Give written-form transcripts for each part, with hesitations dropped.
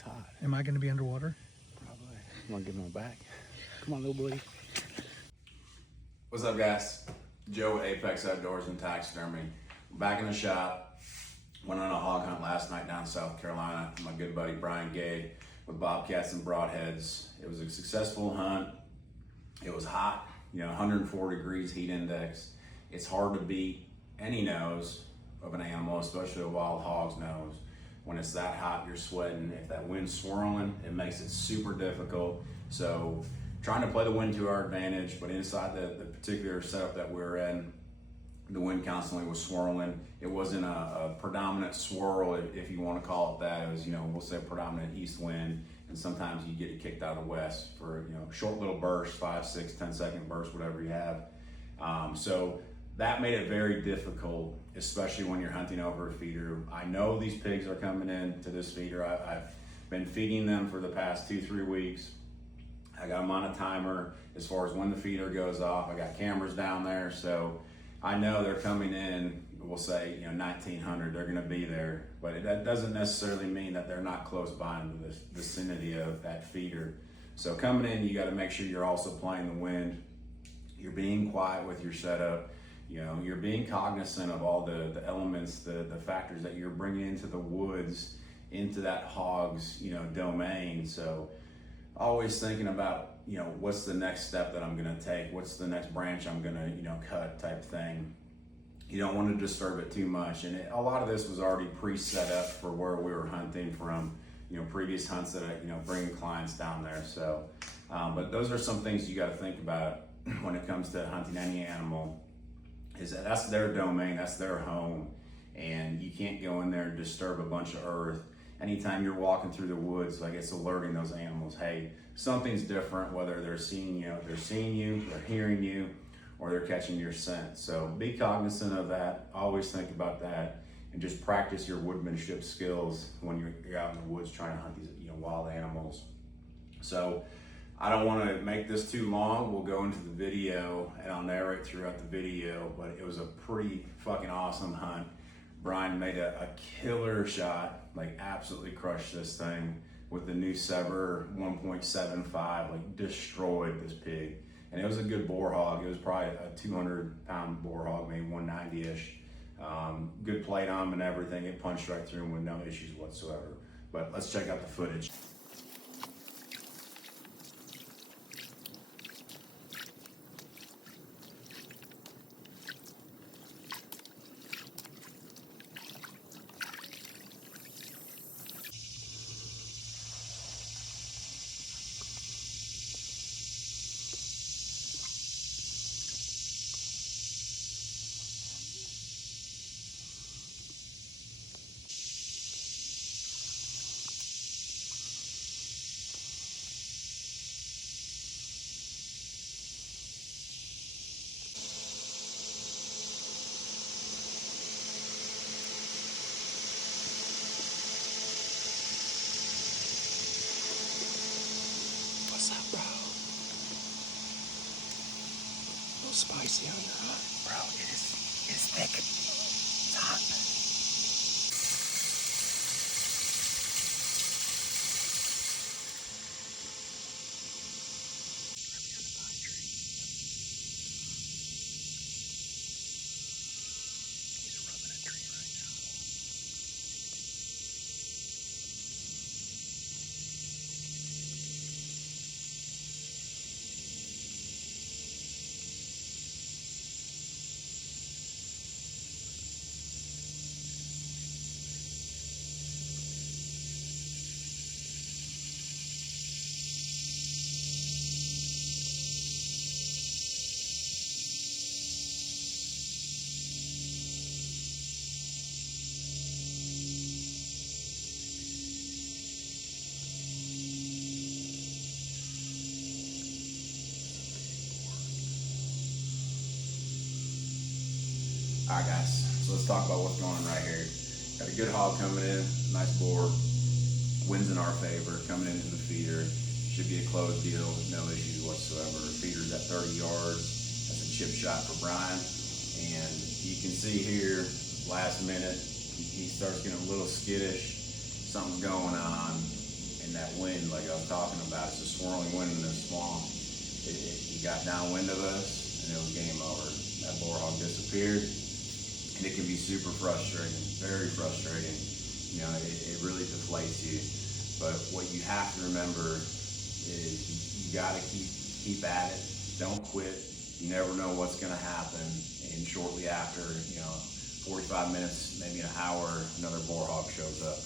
It's hot. Am I going to be underwater? Probably. I'm gonna give him a back. Come on, little buddy. What's up, guys? Joe with Apex Outdoors and Taxidermy. Back in the shop. Went on a hog hunt last night down in South Carolina. My good buddy Brian Gay with bobcats and broadheads. It was a successful hunt. It was hot, 104 degrees heat index. It's hard to beat any nose of an animal, especially a wild hog's nose. When it's that hot, you're sweating. If that wind's swirling, it makes it super difficult. So trying to play the wind to our advantage, but inside the particular setup that we're in, the wind constantly was swirling. It wasn't a predominant swirl, if you want to call it that. It was, we'll say a predominant east wind, and sometimes you get it kicked out of the west for, short little bursts, 5, 6, 10-second bursts, whatever you have. So that made it very difficult, especially when you're hunting over a feeder. I know these pigs are coming in to this feeder. I've been feeding them for the past 2-3 weeks. I got them on a timer as far as when the feeder goes off. I got cameras down there, so I know they're coming in. We'll say 1900, they're gonna be there, but that doesn't necessarily mean that they're not close by in the vicinity of that feeder. So coming in, you gotta make sure you're also playing the wind. You're being quiet with your setup. You're being cognizant of all the elements, the factors that you're bringing into the woods, into that hog's, domain. So always thinking about, what's the next step that I'm gonna take? What's the next branch I'm gonna, cut type thing. You don't want to disturb it too much. And a lot of this was already pre-set up for where we were hunting from, previous hunts that I, bringing clients down there. So, but those are some things you gotta think about when it comes to hunting any animal, is that that's their domain, that's their home. And you can't go in there and disturb a bunch of earth. Anytime you're walking through the woods, like, it's alerting those animals, hey, something's different, whether they're seeing you, they're hearing you, or they're catching your scent. So be cognizant of that, always think about that, and just practice your woodmanship skills when you're out in the woods trying to hunt these wild animals. So I don't want to make this too long. We'll go into the video and I'll narrate throughout the video, but it was a pretty fucking awesome hunt. Brian made a killer shot, like absolutely crushed this thing with the new Sever 1.75, like destroyed this pig. And it was a good boar hog. It was probably a 200-pound boar hog, maybe 190-ish. Good plate on him and everything. It punched right through him with no issues whatsoever. But let's check out the footage. Spicy on the hunt. Bro, it's thick. It's hot. All right, guys, so let's talk about what's going on right here. Got a good hog coming in, nice boar, wind's in our favor, coming into the feeder. Should be a closed deal, no issues whatsoever. Feeder's at 30 yards. That's a chip shot for Brian. And you can see here, last minute, he starts getting a little skittish, something going on. and that wind, like I was talking about, it's a swirling wind in this swamp. He got downwind of us, and it was game over. That boar hog disappeared, and it can be super frustrating, very frustrating. You know, it really deflates you. But what you have to remember is you got to keep at it. Don't quit. You never know what's going to happen. And shortly after, 45 minutes, maybe an hour, another boar hog shows up.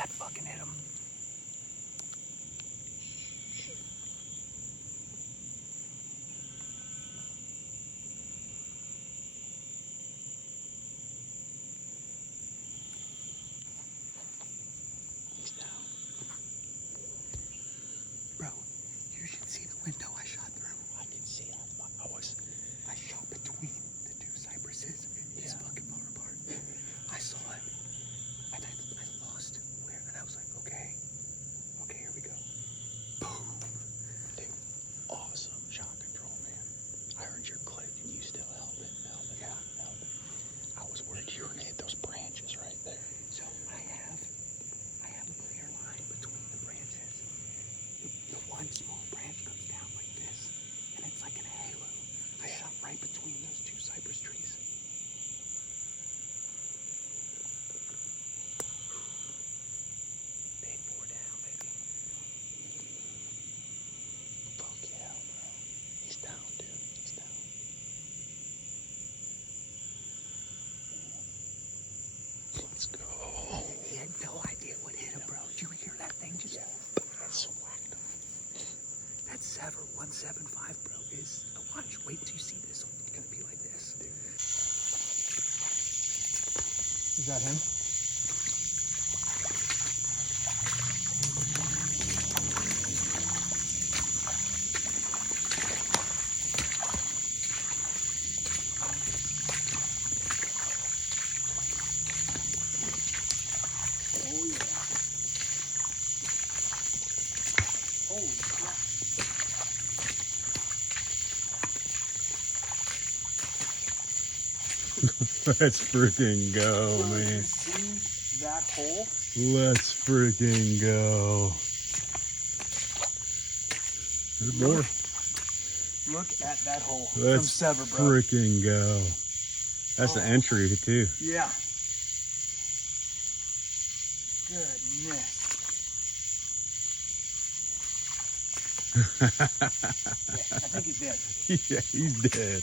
That fucking hit him. He's down. Bro, you should see the window I shot through. I can see it. I shot between the two cypresses. It's fucking far apart. I saw it. And I lost where, and I was like, okay, here we go. Boom. Dude, awesome shot control, man. I heard your click and you still held it. Yeah. Held it. I was worried you were gonna hit those branches right there. So I have a clear line between the branches. The one small branch comes down like this, and it's like in a halo. I shot right between those two cypress trees. Big four down, baby. Fuck yeah, bro. He's down, dude. He's down. Let's go. He had no idea what hit him, bro. Did you hear that thing just? Yeah. That's whacked him. That Sever 175, bro, is a watch. Wait till you see this. It's gonna be like this. Dude. Is that him? Oh yeah. Holy crap. Let's freaking go, Bro, man. you see that hole? Let's freaking go. There's more. Look at that hole from Let's Sever, bro. freaking go. That's the entry too. Yeah. Goodness. Yeah, I think he's dead. Yeah, he's dead.